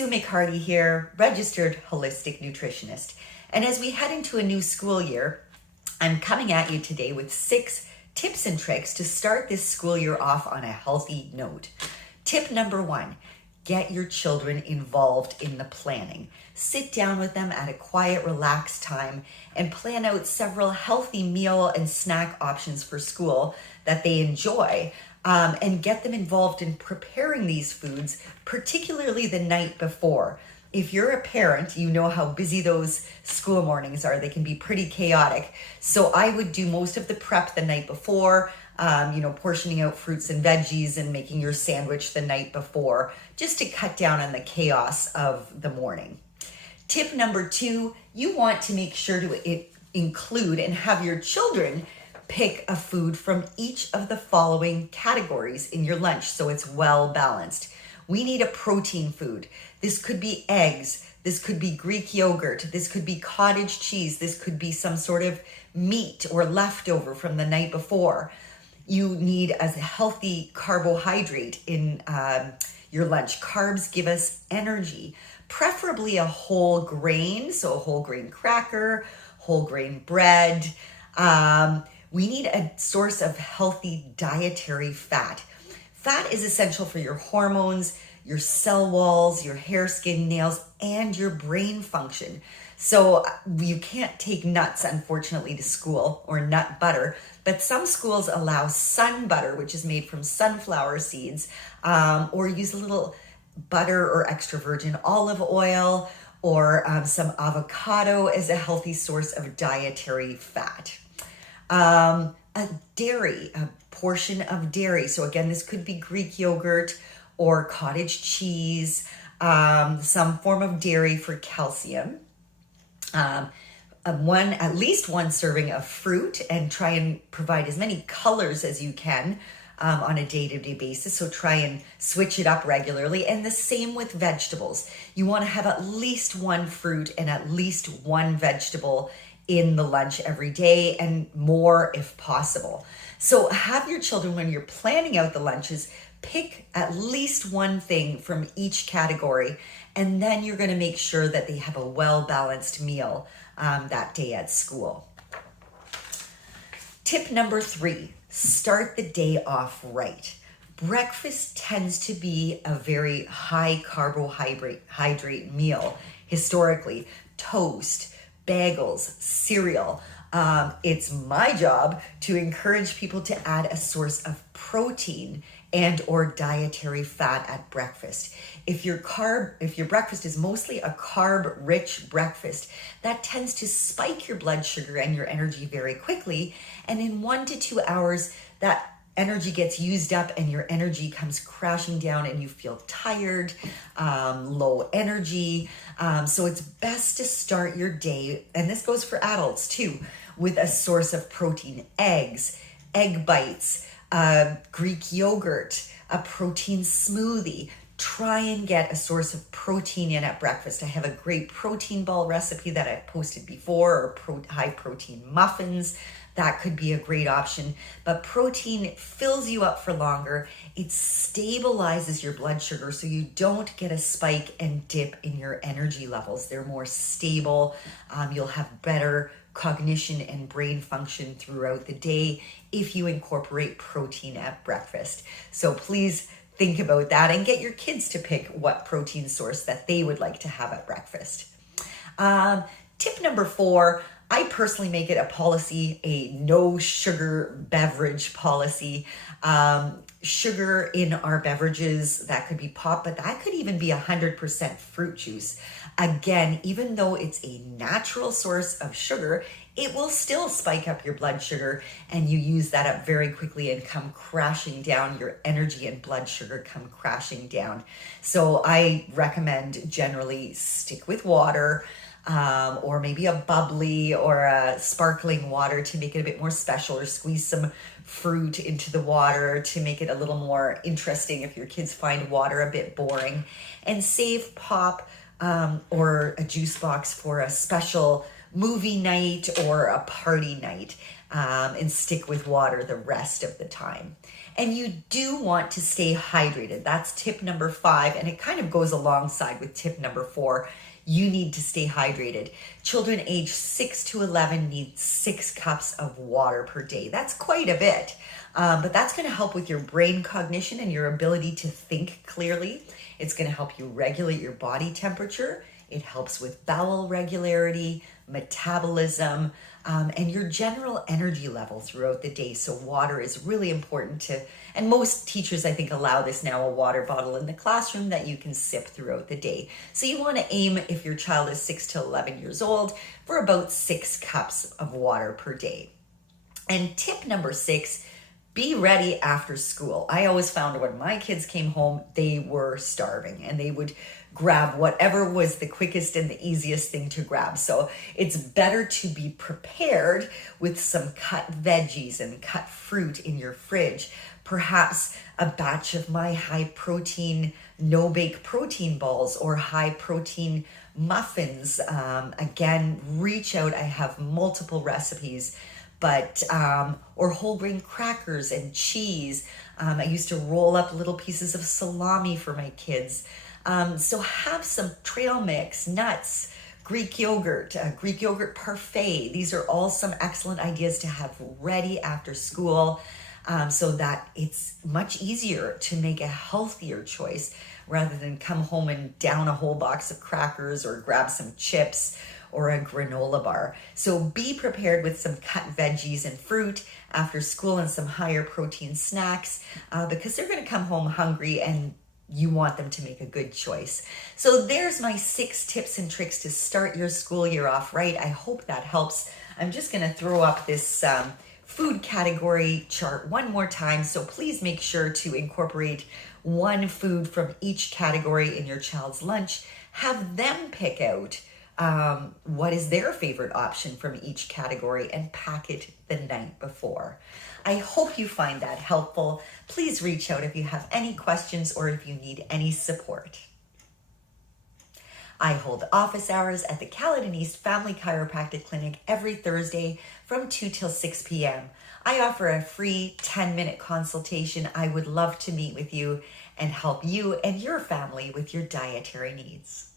McHardy here, registered holistic nutritionist. And as we head into a new school year, I'm coming at you today with 6 tips and tricks to start this school year off on a healthy note. Tip number 1, get your children involved in the planning. Sit down with them at a quiet, relaxed time and plan out several healthy meal and snack options for school that they enjoy. And get them involved in preparing these foods, particularly the night before. If you're a parent, you know how busy those school mornings are. They can be pretty chaotic. So I would do most of the prep the night before, portioning out fruits and veggies and making your sandwich the night before, just to cut down on the chaos of the morning. Tip number 2, you want to make sure to include and have your children pick a food from each of the following categories in your lunch so it's well balanced. We need a protein food. This could be eggs. This could be Greek yogurt. This could be cottage cheese. This could be some sort of meat or leftover from the night before. You need a healthy carbohydrate in your lunch. Carbs give us energy, preferably a whole grain, so a whole grain cracker, whole grain bread. We need a source of healthy dietary fat. Fat is essential for your hormones, your cell walls, your hair, skin, nails, and your brain function. So you can't take nuts, unfortunately, to school, or nut butter, but some schools allow sun butter, which is made from sunflower seeds, or use a little butter or extra virgin olive oil, or some avocado as a healthy source of dietary fat. A portion of dairy. So again, this could be Greek yogurt or cottage cheese, some form of dairy for calcium. At least one serving of fruit, and try and provide as many colors as you can on a day-to-day basis. So try and switch it up regularly. And the same with vegetables. You want to have at least one fruit and at least one vegetable in the lunch every day, and more if possible. So have your children, when you're planning out the lunches, pick at least one thing from each category, and then you're going to make sure that they have a well-balanced meal that day at school. Tip number 3, start the day off right. Breakfast tends to be a very high carbohydrate meal historically. Toast, bagels, cereal. It's my job to encourage people to add a source of protein and or dietary fat at breakfast. If your breakfast is mostly a carb-rich breakfast, that tends to spike your blood sugar and your energy very quickly. And in 1 to 2 hours, that energy gets used up and your energy comes crashing down and you feel tired, low energy. So it's best to start your day, and this goes for adults too, with a source of protein: eggs, egg bites, Greek yogurt, a protein smoothie. Try and get a source of protein in at breakfast. I have a great protein ball recipe that I've posted before, or high protein muffins. That could be a great option. But protein fills you up for longer. It stabilizes your blood sugar so you don't get a spike and dip in your energy levels. They're more stable. You'll have better cognition and brain function throughout the day if you incorporate protein at breakfast. So please think about that and get your kids to pick what protein source that they would like to have at breakfast. Tip number 4, I personally make it a policy, a no sugar beverage policy. Sugar in our beverages, that could be pop, but that could even be 100% fruit juice. Again, even though it's a natural source of sugar, it will still spike up your blood sugar, and you use that up very quickly and come crashing down. Your energy and blood sugar come crashing down. So I recommend generally stick with water, or maybe a bubbly or a sparkling water to make it a bit more special, or squeeze some fruit into the water to make it a little more interesting if your kids find water a bit boring. And save pop or a juice box for a special movie night or a party night, and stick with water the rest of the time. And you do want to stay hydrated. That's tip number 5, and it kind of goes alongside with tip number 4. You need to stay hydrated. Children age 6 to 11 need 6 cups of water per day. That's quite a bit, but that's going to help with your brain cognition and your ability to think clearly. It's going to help you regulate your body temperature. It helps with bowel regularity, metabolism, and your general energy level throughout the day. So water is really important and most teachers, I think, allow this now, a water bottle in the classroom that you can sip throughout the day. So you want to aim, if your child is 6 to 11 years old, for about 6 cups of water per day. And tip number 6, be ready after school. I always found when my kids came home, they were starving and they would grab whatever was the quickest and the easiest thing to grab. So it's better to be prepared with some cut veggies and cut fruit in your fridge. Perhaps a batch of my high protein, no bake protein balls or high protein muffins. Again, reach out. I have multiple recipes, but or whole grain crackers and cheese. I used to roll up little pieces of salami for my kids. So have some trail mix, nuts, Greek yogurt parfait. These are all some excellent ideas to have ready after school, so that it's much easier to make a healthier choice rather than come home and down a whole box of crackers or grab some chips or a granola bar. So be prepared with some cut veggies and fruit after school and some higher protein snacks, because they're going to come home hungry and you want them to make a good choice. So there's my 6 tips and tricks to start your school year off right. I hope that helps. I'm just going to throw up this food category chart one more time. So please make sure to incorporate one food from each category in your child's lunch. Have them pick out what is their favorite option from each category and pack it the night before. I hope you find that helpful. Please reach out if you have any questions or if you need any support. I hold office hours at the Caledon East Family Chiropractic Clinic every Thursday from 2 till 6 p.m. I offer a free 10-minute consultation. I would love to meet with you and help you and your family with your dietary needs.